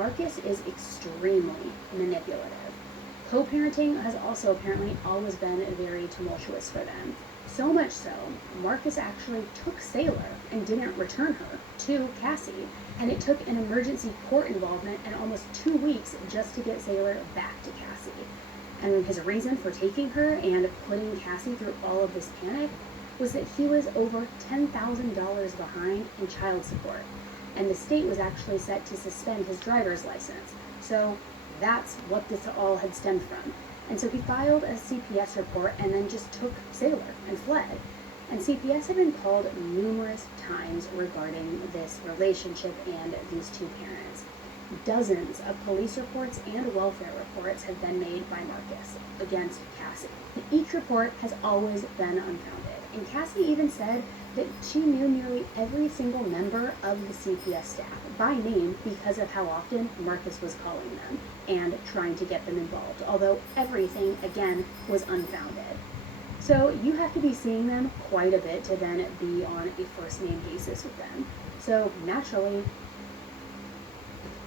Marcus is extremely manipulative. Co-parenting has also apparently always been very tumultuous for them. So much so, Marcus actually took Sailor and didn't return her to Cassie, and it took an emergency court involvement and almost 2 weeks just to get Sailor back to Cassie. And his reason for taking her and putting Cassie through all of this panic was that he was over $10,000 behind in child support, and the state was actually set to suspend his driver's license. So that's what this all had stemmed from. And so he filed a CPS report and then just took Sailor and fled. And CPS had been called numerous times regarding this relationship and these two parents. Dozens of police reports and welfare reports have been made by Marcus against Cassie. Each report has always been unfounded. And Cassie even said that she knew nearly every single member of the CPS staff by name because of how often Marcus was calling them and trying to get them involved, although everything, again, was unfounded. So you have to be seeing them quite a bit to then be on a first name basis with them. So naturally,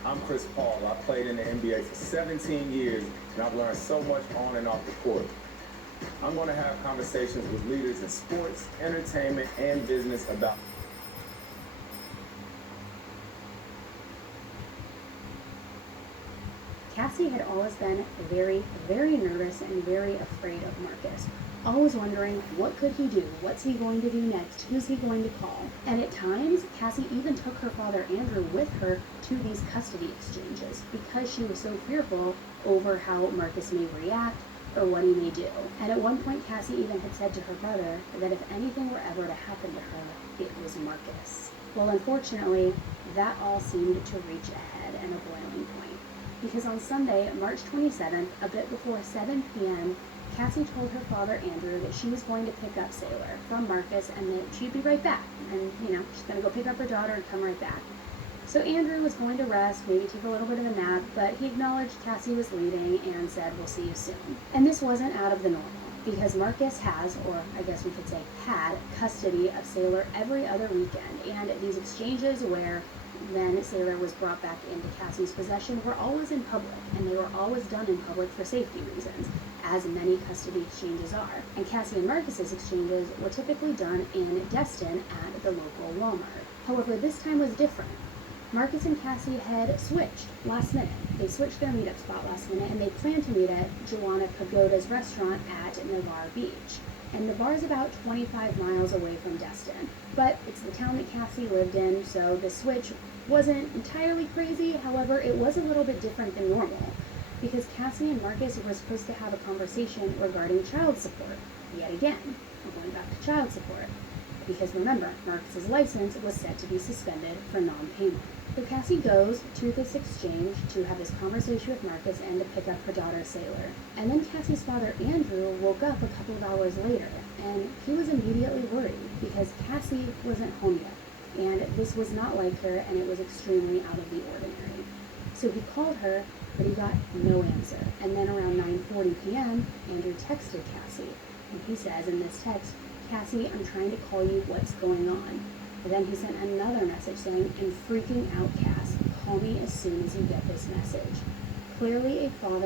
I'm Chris Paul. I played in the NBA for 17 years, and I've learned so much on and off the court. I'm going to have conversations with leaders in sports, entertainment, and business about Cassie had always been very, very nervous and very afraid of Marcus, always wondering what could he do, what's he going to do next, who's he going to call. And at times, Cassie even took her father Andrew with her to these custody exchanges because she was so fearful over how Marcus may react or what he may do. And at one point, Cassie even had said to her brother that if anything were ever to happen to her, it was Marcus. Well, unfortunately, that all seemed to reach a head and a boiling point. Because on Sunday, March 27th, a bit before 7 p.m., Cassie told her father Andrew that she was going to pick up Sailor from Marcus and that she'd be right back. And, she's going to go pick up her daughter and come right back. So Andrew was going to rest, maybe take a little bit of a nap, but he acknowledged Cassie was leaving and said, "We'll see you soon." And this wasn't out of the normal, because Marcus has, or I guess we could say had, custody of Sailor every other weekend. And these exchanges where then Sailor was brought back into Cassie's possession were always in public, and they were always done in public for safety reasons, as many custody exchanges are. And Cassie and Marcus's exchanges were typically done in Destin at the local Walmart. However, this time was different. Marcus and Cassie had switched last minute. They switched their meetup spot last minute, and they planned to meet at Joanna Pagoda's restaurant at Navarre Beach. And Navarre is about 25 miles away from Destin. But it's the town that Cassie lived in, so the switch wasn't entirely crazy. However, it was a little bit different than normal, because Cassie and Marcus were supposed to have a conversation regarding child support. Yet again, we're going back to child support. Because remember, Marcus's license was set to be suspended for non-payment. So Cassie goes to this exchange to have this conversation with Marcus and to pick up her daughter Sailor. And then Cassie's father Andrew woke up a couple of hours later, and he was immediately worried because Cassie wasn't home yet. And this was not like her, and it was extremely out of the ordinary. So he called her, but he got no answer. And then around 9:40 p.m., Andrew texted Cassie. And he says in this text, "Cassie, I'm trying to call you, what's going on?" And then he sent another message saying, "I'm freaking out, Cass. Call me as soon as you get this message." Clearly a father